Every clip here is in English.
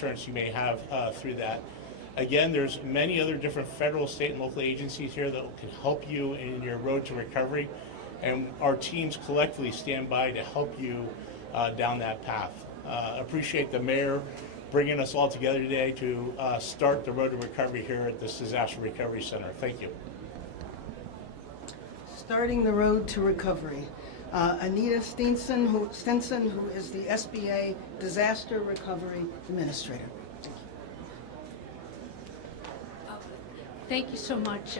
insurance you may have through that. Again, there's many other different federal, state, and local agencies here that can help you in your road to recovery, and our teams collectively stand by to help you down that path. Appreciate the mayor bringing us all together today to start the road to recovery here at this Disaster Recovery Center. Thank you. Starting the road to recovery. Anita Stinson, who is the SBA Disaster Recovery Administrator. Thank you so much,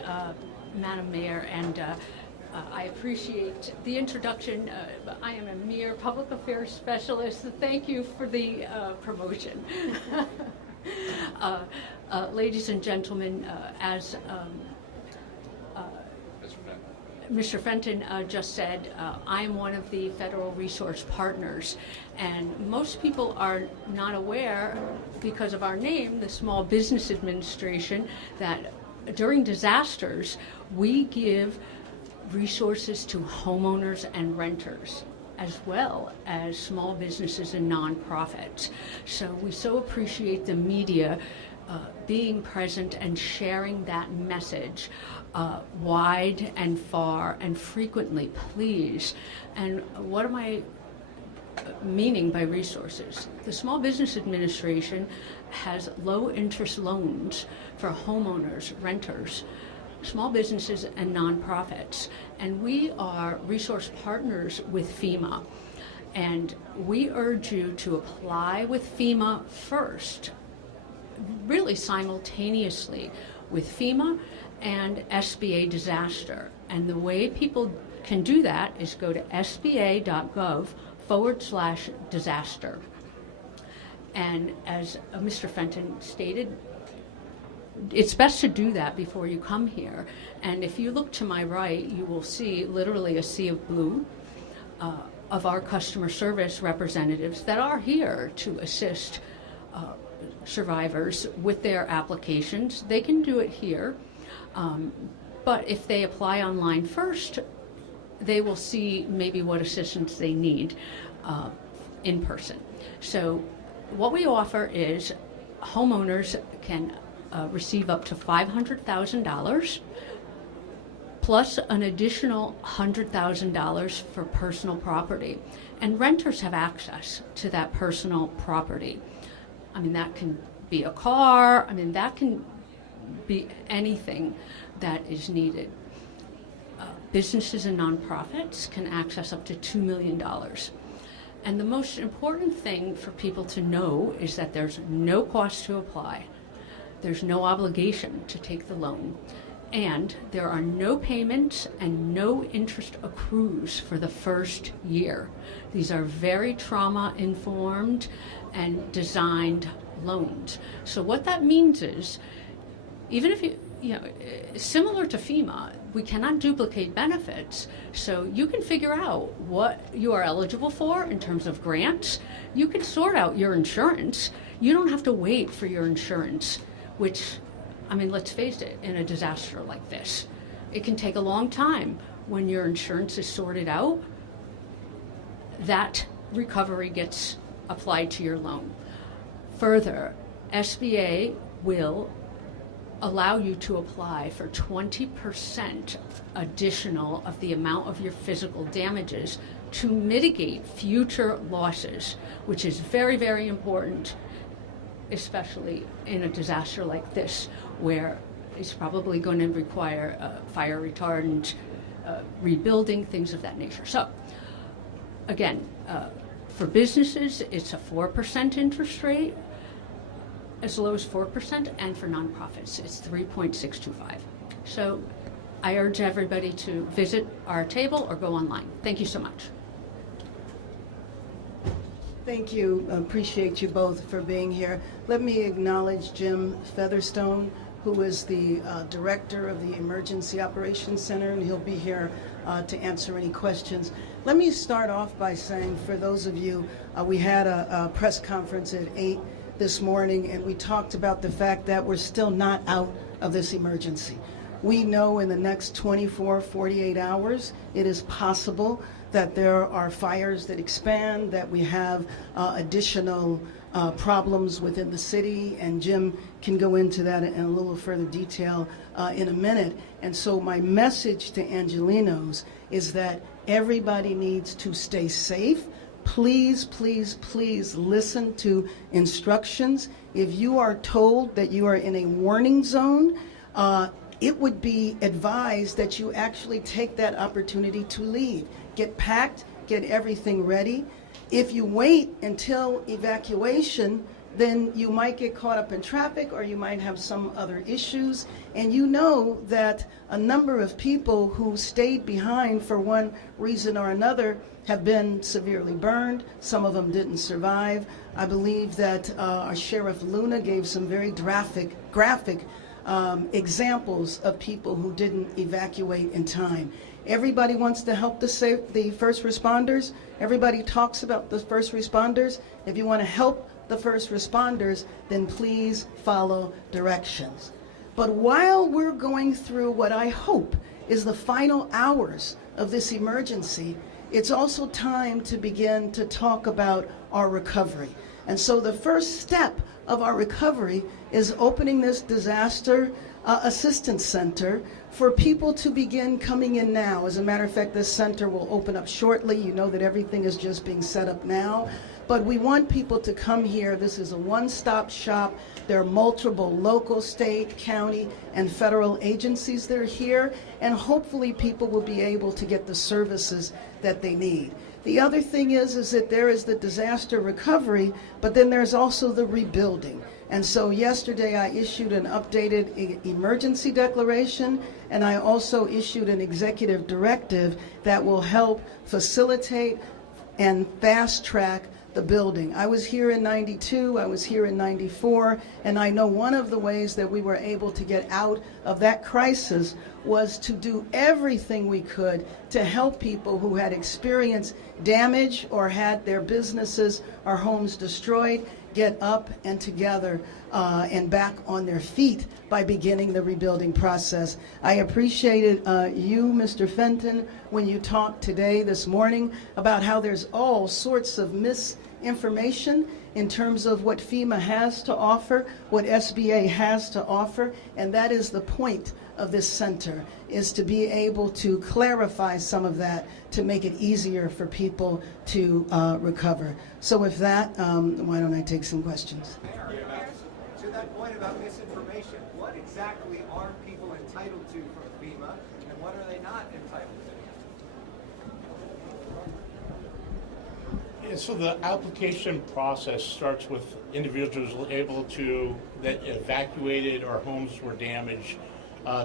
Madam Mayor, and I appreciate the introduction. I am a mere public affairs specialist, so thank you for the promotion. Ladies and gentlemen, as Mr. Fenton just said, I am one of the federal resource partners, and most people are not aware, because of our name, the Small Business Administration, that during disasters we give resources to homeowners and renters, as well as small businesses and nonprofits. So we so appreciate the media being present and sharing that message wide and far and frequently, please. And what am I meaning by resources? The Small Business Administration has low interest loans for homeowners, renters, small businesses, and nonprofits. And we are resource partners with FEMA. And we urge you to apply with FEMA first, really simultaneously with FEMA and SBA Disaster. And the way people can do that is go to sba.gov/disaster. And as Mr. Fenton stated, it's best to do that before you come here. And if you look to my right, you will see literally a sea of blue of our customer service representatives that are here to assist survivors with their applications. They can do it here, but if they apply online first, they will see maybe what assistance they need in person. So what we offer is homeowners can receive up to $500,000 plus an additional $100,000 for personal property. And renters have access to that personal property. I mean, that can be a car, I mean, that can be anything that is needed. Businesses and nonprofits can access up to $2 million. And the most important thing for people to know is that there's no cost to apply. There's no obligation to take the loan. And there are no payments and no interest accrues for the first year. These are very trauma-informed and designed loans. So what that means is, even if you know, similar to FEMA, we cannot duplicate benefits. So you can figure out what you are eligible for in terms of grants. You can sort out your insurance. You don't have to wait for your insurance, which, I mean, let's face it, in a disaster like this, it can take a long time. When your insurance is sorted out, that recovery gets applied to your loan. Further, SBA will allow you to apply for 20% additional of the amount of your physical damages to mitigate future losses, which is very, very important, especially in a disaster like this, where it's probably going to require fire retardant, rebuilding, things of that nature. So, again, for businesses, it's a 4% interest rate, as low as 4%, and for nonprofits, it's 3.625. So I urge everybody to visit our table or go online. Thank you so much. Thank you. Appreciate you both for being here. Let me acknowledge Jim Featherstone, who is the director of the Emergency Operations Center, and he'll be here to answer any questions. Let me start off by saying, for those of you, we had a press conference at 8 this morning, and we talked about the fact that we're still not out of this emergency. We know in the next 24, 48 hours, it is possible that there are fires that expand, that we have additional problems within the city, and Jim can go into that in a little further detail in a minute. And so my message to Angelenos is that everybody needs to stay safe. Please, please, please listen to instructions. If you are told that you are in a warning zone, it would be advised that you actually take that opportunity to leave. Get packed, get everything ready. If you wait until evacuation, then you might get caught up in traffic, or you might have some other issues. And you know that a number of people who stayed behind for one reason or another have been severely burned. Some of them didn't survive. I believe that our Sheriff Luna gave some very graphic examples of people who didn't evacuate in time. Everybody wants to help the first responders. Everybody talks about the first responders. If you want to help the first responders, then please follow directions. But while we're going through what I hope is the final hours of this emergency, it's also time to begin to talk about our recovery. And so the first step of our recovery is opening this disaster assistance center for people to begin coming in now. As a matter of fact, this center will open up shortly. You know that everything is just being set up now. But we want people to come here. This is a one-stop shop. There are multiple local, state, county, and federal agencies that are here, and hopefully people will be able to get the services that they need. The other thing is that there is the disaster recovery, but then there's also the rebuilding. And so yesterday I issued an updated emergency declaration, and I also issued an executive directive that will help facilitate and fast track the building. I was here in 92, I was here in 94, and I know one of the ways that we were able to get out of that crisis was to do everything we could to help people who had experienced damage or had their businesses or homes destroyed get up and together and back on their feet by beginning the rebuilding process. I appreciated you, Mr. Fenton, when you talked today, this morning, about how there's all sorts of misinformation in terms of what FEMA has to offer, what SBA has to offer, and that is the point of this center, is to be able to clarify some of that to make it easier for people to recover. So with that, why don't I take some questions? To that point about misinformation, what exactly are people entitled to from FEMA, and what are they not entitled to? Yeah, so the application process starts with individuals that evacuated or homes were damaged,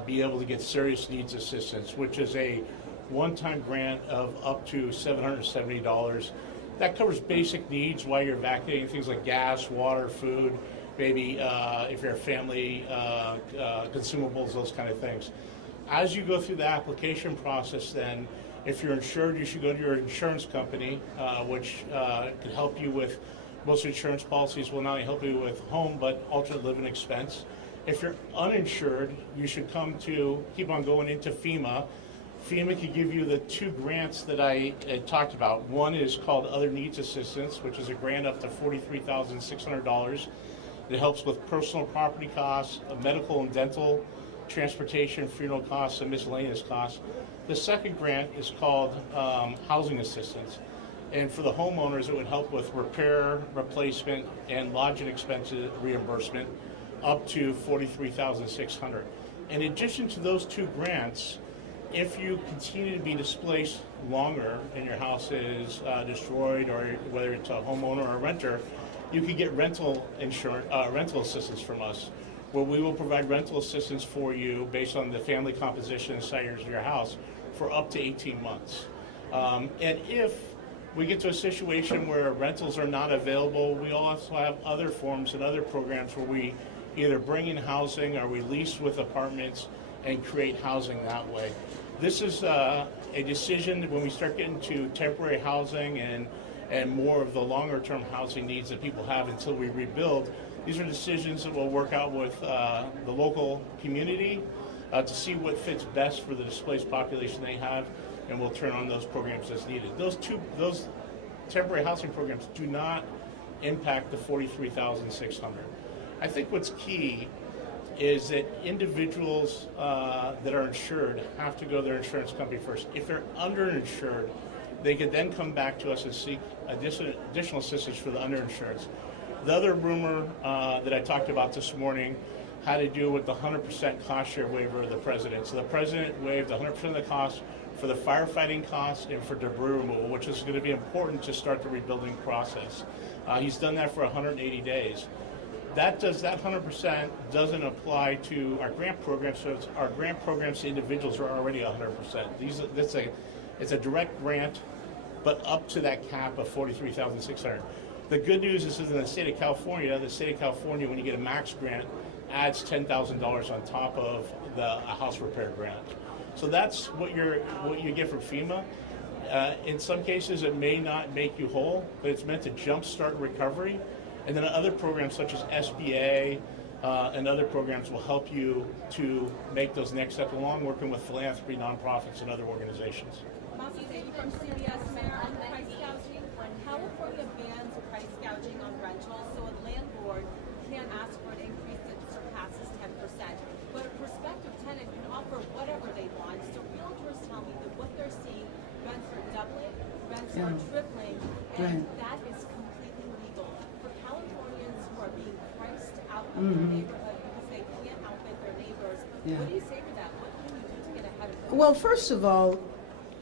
be able to get serious needs assistance, which is a one-time grant of up to $770. That covers basic needs while you're evacuating, things like gas, water, food, maybe if you're a family, consumables, those kind of things. As you go through the application process, then, if you're insured, you should go to your insurance company, which can help you with most insurance policies. Will not only help you with home, but alternate living expense. If you're uninsured, you should keep on going into FEMA. FEMA can give you the two grants that I talked about. One is called Other Needs Assistance, which is a grant up to $43,600. It helps with personal property costs, medical and dental, transportation, funeral costs, and miscellaneous costs. The second grant is called Housing Assistance. And for the homeowners, it would help with repair, replacement, and lodging expenses reimbursement up to $43,600. In addition to those two grants, if you continue to be displaced longer and your house is destroyed, or whether it's a homeowner or a renter, you can get rental assistance from us, where we will provide rental assistance for you based on the family composition and size of your house for up to 18 months. And if we get to a situation where rentals are not available, we also have other forms and other programs where we either bring in housing or we lease with apartments and create housing that way. This is a decision when we start getting to temporary housing and more of the longer term housing needs that people have until we rebuild. These are decisions that we'll work out with the local community to see what fits best for the displaced population they have, and we'll turn on those programs as needed. Those temporary housing programs do not impact the 43,600. I think what's key is that individuals that are insured have to go to their insurance company first. If they're underinsured, they could then come back to us and seek additional assistance for the underinsurance. The other rumor that I talked about this morning had to do with the 100% cost share waiver of the president. So the president waived 100% of the cost for the firefighting costs and for debris removal, which is going to be important to start the rebuilding process. He's done that for 180 days. That 100% doesn't apply to our grant program, so our grant programs to individuals are already 100%. It's a direct grant, but up to that cap of 43,600. The good news is in the state of California, when you get a max grant, adds $10,000 on top of a house repair grant. So that's what you get from FEMA. In some cases, it may not make you whole, but it's meant to jumpstart recovery. And then other programs such as SBA and other programs will help you to make those next steps along working with philanthropy, nonprofits, and other organizations. From CBS, Mayor, on price gouging. California bans price gouging on rentals, so a landlord can't ask for an increase that surpasses 10%. But a prospective tenant can offer whatever they want. So realtors tell me that what they're seeing, rents are doubling, rents are tripling, and that is completely legal. For Californians who are being priced out of their neighborhood because they can't outbid their neighbors, what do you say to that? What can you do to get ahead of that? Well, first of all,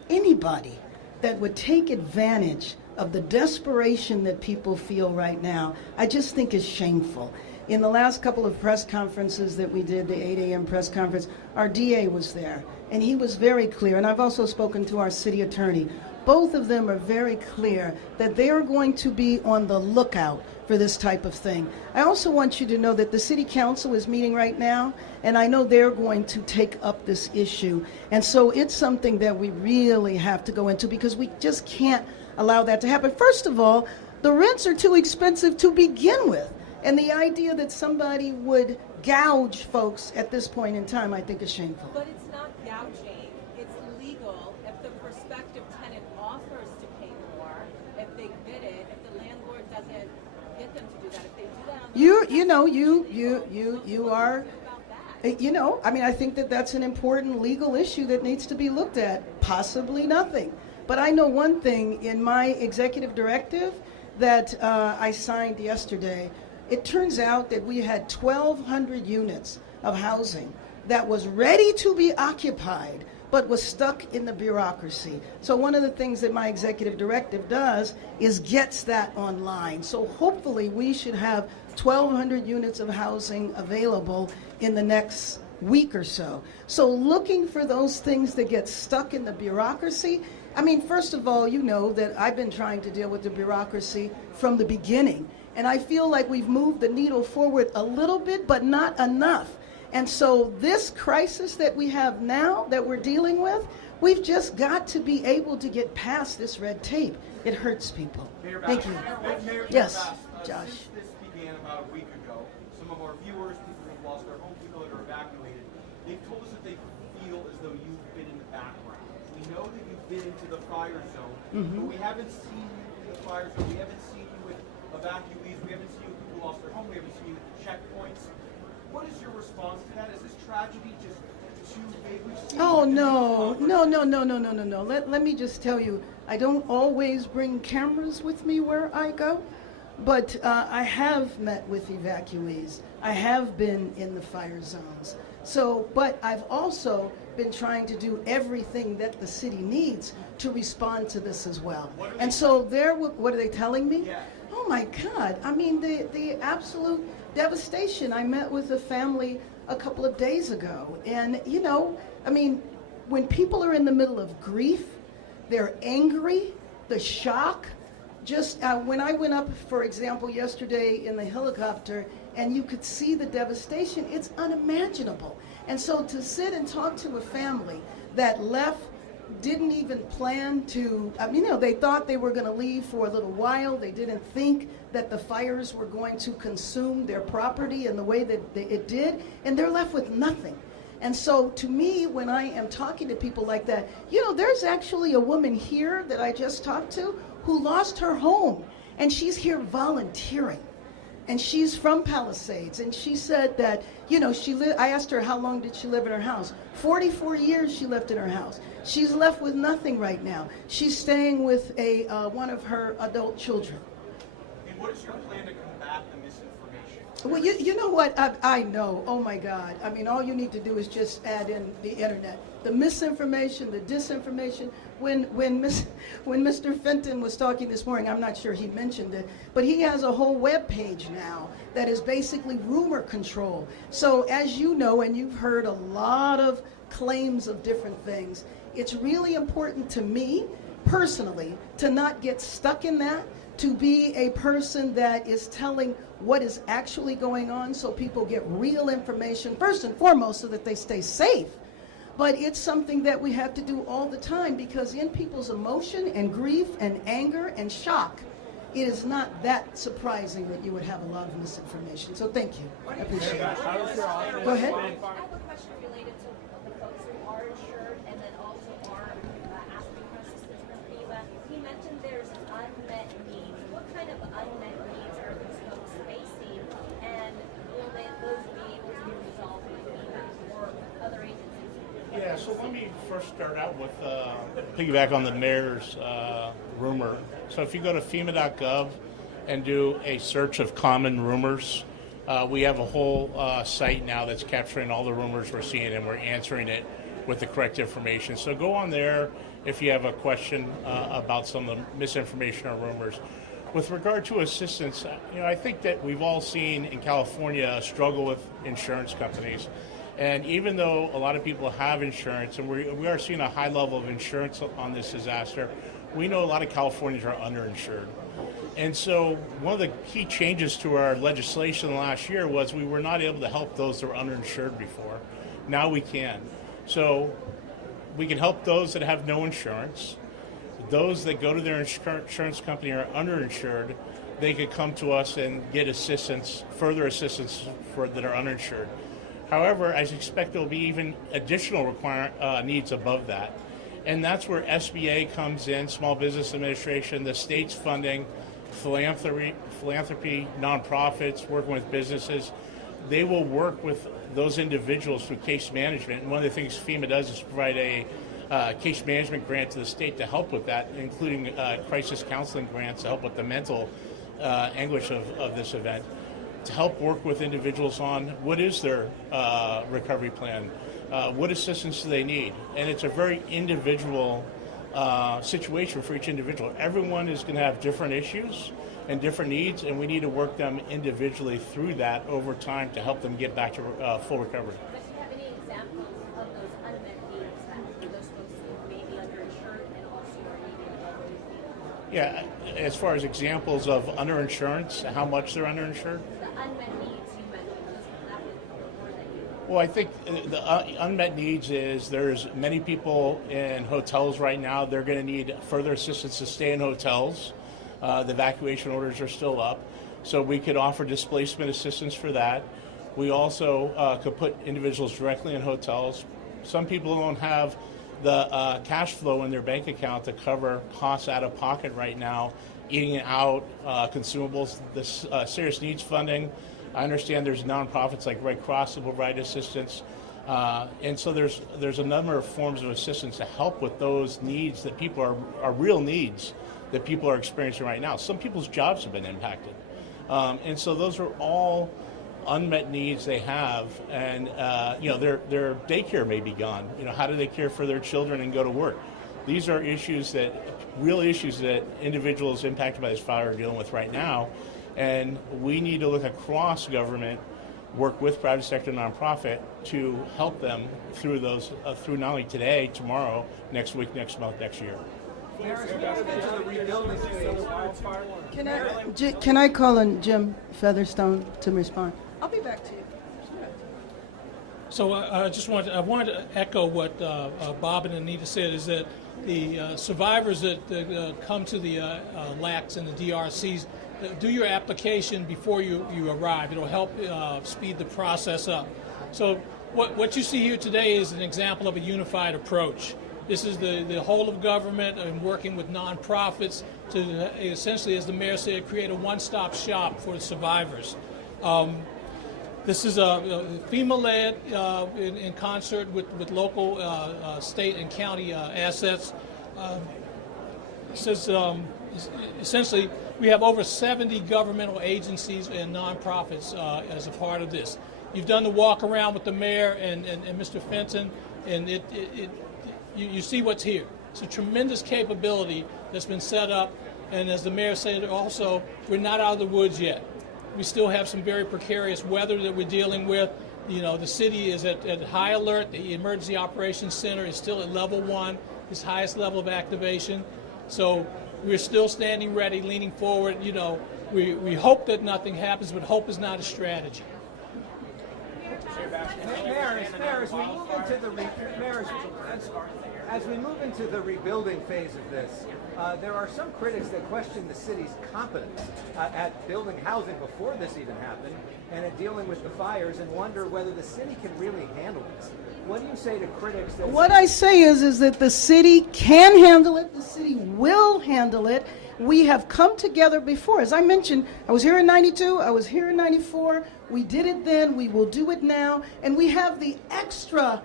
anybody that would take advantage of the desperation that people feel right now, I just think is shameful. In the last couple of press conferences that we did, the 8 a.m. press conference, our DA was there, and he was very clear, and I've also spoken to our city attorney. Both of them are very clear that they are going to be on the lookout for this type of thing. I also want you to know that the City Council is meeting right now, and I know they're going to take up this issue. And so it's something that we really have to go into because we just can't allow that to happen. First of all, the rents are too expensive to begin with. And the idea that somebody would gouge folks at this point in time, I think is shameful. But it's not gouging. It's legal if the prospective tenant offers to pay more, if they bid it, if the landlord doesn't get them to do that. If they do that on You are, I think that that's an important legal issue that needs to be looked at. Possibly nothing. But I know one thing in my executive directive that I signed yesterday. It turns out that we had 1,200 units of housing that was ready to be occupied, but was stuck in the bureaucracy. So one of the things that my executive directive does is gets that online. So hopefully we should have 1,200 units of housing available in the next week or so. So looking for those things that get stuck in the bureaucracy. First of all, you know that I've been trying to deal with the bureaucracy from the beginning. And I feel like we've moved the needle forward a little bit, but not enough. And so this crisis that we have now that we're dealing with, we've just got to be able to get past this red tape. It hurts people. Thank you. Yes, Josh. Since this began about a week ago, some of our viewers, people who have lost their home, people that are evacuated, they've told us that they feel as though you've been in the background. We know that you've been into the fire zone, but we haven't seen you in the fire zone. We haven't seen you with evacuees. We haven't seen you with people who lost their home. We haven't seen you with checkpoints. What is your response to that? Is this tragedy just too big? Oh, no. Let me just tell you, I don't always bring cameras with me where I go, but I have met with evacuees. I have been in the fire zones. But I've also been trying to do everything that the city needs to respond to this as well. And so what are they telling me? Yeah. Oh my God, the absolute devastation. I met with a family a couple of days ago, and when people are in the middle of grief, they're angry, the shock. Just when I went up, for example, yesterday in the helicopter, and you could see the devastation, it's unimaginable. And so to sit and talk to a family that left, didn't even plan to, they thought they were going to leave for a little while. They didn't think that the fires were going to consume their property in the way that it did, and they're left with nothing. And so to me, when I am talking to people like that, there's actually a woman here that I just talked to who lost her home. And she's here volunteering. And she's from Palisades, and she said that, you know, I asked her how long did she live in her house. 44 years she lived in her house. She's left with nothing right now. She's staying with one of her adult children. And what is your plan to combat the misinformation? Well, you know what? I know. Oh, my God. I mean, all you need to do is just add in the internet. The misinformation, the disinformation. When Mr. Fenton was talking this morning, I'm not sure he mentioned it, but he has a whole web page now that is basically rumor control. So as you know, and you've heard a lot of claims of different things, it's really important to me personally to not get stuck in that, to be a person that is telling what is actually going on so people get real information, first and foremost, so that they stay safe. But it's something that we have to do all the time, because in people's emotion and grief and anger and shock, it is not that surprising that you would have a lot of misinformation. So thank you. I appreciate it. Go ahead. I have a question related to the folks who are insured and then also are asking for assistance from FEMA. He mentioned there's unmet needs. What kind of unmet needs are these folks facing, and will those be able to be resolved with FEMA or other agencies? Yeah, so let me first start out with piggyback on the mayor's rumor. So if you go to FEMA.gov and do a search of common rumors, we have a whole site now that's capturing all the rumors we're seeing, and we're answering it with the correct information. So go on there if you have a question about some of the misinformation or rumors. With regard to assistance, I think that we've all seen in California a struggle with insurance companies. And even though a lot of people have insurance, and we are seeing a high level of insurance on this disaster, we know a lot of Californians are underinsured. And so one of the key changes to our legislation last year was we were not able to help those that were underinsured before. Now we can. So we can help those that have no insurance. Those that go to their insurance company are underinsured, they could come to us and get assistance, further assistance for that are uninsured. However, I expect there will be even additional needs above that. And that's where SBA comes in, Small Business Administration, the state's funding, philanthropy, nonprofits, working with businesses. They will work with those individuals through case management. And one of the things FEMA does is provide a case management grant to the state to help with that, including crisis counseling grants to help with the mental anguish of this event, to help work with individuals on what is their recovery plan, what assistance do they need. And it's a very individual situation for each individual. Everyone is going to have different issues and different needs, and we need to work them individually through that over time to help them get back to full recovery. But do you have any examples of those unmet needs that for those folks who may be underinsured and also are needing help with FEMA? Yeah, as far as examples of underinsurance, how much they're underinsured? The unmet needs you mentioned, that was more than you. Well, I think the unmet needs is there's many people in hotels right now. They're going to need further assistance to stay in hotels. The evacuation orders are still up, so we could offer displacement assistance for that. We also could put individuals directly in hotels. Some people don't have the cash flow in their bank account to cover costs out of pocket right now, eating out, consumables, this serious needs funding. I understand there's nonprofits like Red Cross that provide assistance. And so there's a number of forms of assistance to help with those needs that people are real needs that people are experiencing right now. Some people's jobs have been impacted. And so those are all unmet needs they have, and their daycare may be gone. How do they care for their children and go to work? These are real issues that individuals impacted by this fire are dealing with right now, and we need to look across government, work with private sector nonprofit to help them through those, through not only today, tomorrow, next week, next month, next year. Can I call on Jim Featherstone to respond? I'll be back to you. So I wanted to echo what Bob and Anita said, is that the survivors that come to the LACs and the DRCs, do your application before you arrive. It'll help speed the process up. So what you see here today is an example of a unified approach. This is the whole of government and working with nonprofits to essentially, as the mayor said, create a one-stop shop for survivors. This is FEMA-led in concert with local, state, and county assets. Essentially, we have over 70 governmental agencies and nonprofits as a part of this. You've done the walk around with the mayor and Mr. Fenton, and you see what's here. It's a tremendous capability that's been set up, and as the mayor said also, we're not out of the woods yet. We still have some very precarious weather that we're dealing with. You know, the city is at high alert. The Emergency Operations Center is still at level 1, its highest level of activation. So we're still standing ready, leaning forward. You know, we hope that nothing happens, but hope is not a strategy. As we move into the rebuilding phase of this, there are some critics that question the city's competence at building housing before this even happened and at dealing with the fires, and wonder whether the city can really handle this. What do you say to critics that... What I say is that the city can handle it, the city will handle it. We have come together before. As I mentioned, I was here in 92, I was here in 94. We did it then, we will do it now, and we have the extra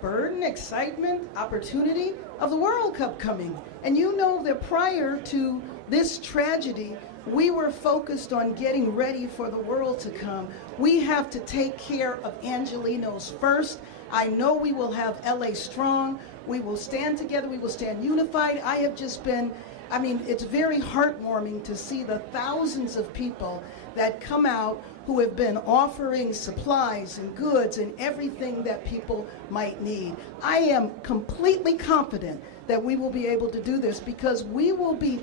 burden, excitement, opportunity of the World Cup coming. And you know that prior to this tragedy, we were focused on getting ready for the world to come. We have to take care of Angelenos first. I know we will have LA strong. We will stand together. We will stand unified. I have just been, I mean, it's very heartwarming to see the thousands of people that come out who have been offering supplies and goods and everything that people might need. I am completely confident that we will be able to do this because we will be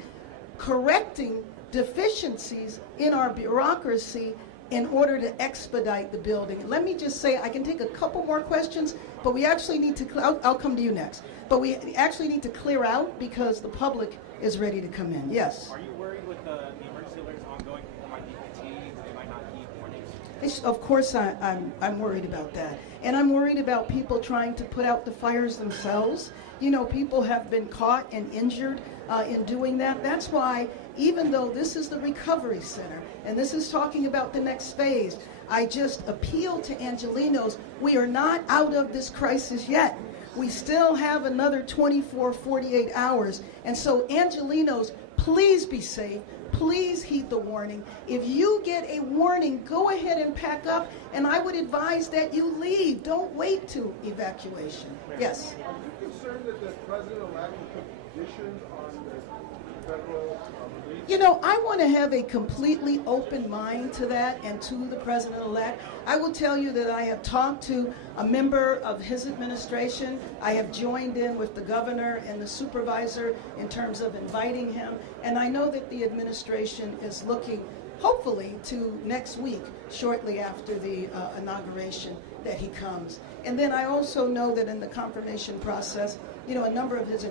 correcting deficiencies in our bureaucracy in order to expedite the building. Let me just say, I can take a couple more questions, but we actually need to, I'll come to you next, but we actually need to clear out because the public is ready to come in. Yes? Are you worried with the emergency alerts ongoing? People might be fatigued, they might not heed warnings? Of course I'm worried about that. And I'm worried about people trying to put out the fires themselves. You know, people have been caught and injured in doing that. That's why, even though this is the recovery center, and this is talking about the next phase, I just appeal to Angelenos, we are not out of this crisis yet. We still have another 24, 48 hours. And so Angelenos, please be safe. Please heed the warning. If you get a warning, go ahead and pack up, and I would advise that you leave. Don't wait to evacuation. Yes? Are you concerned that the president-elect will put conditions on the federal relief? You know, I want to have a completely open mind to that and to the president-elect. I will tell you that I have talked to a member of his administration. I have joined in with the governor and the supervisor in terms of inviting him. And I know that the administration is looking, hopefully, to next week, shortly after the inauguration, that he comes. And then I also know that in the confirmation process, you know, a number of his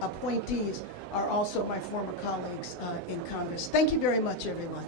appointees are also my former colleagues in Congress. Thank you very much, everyone.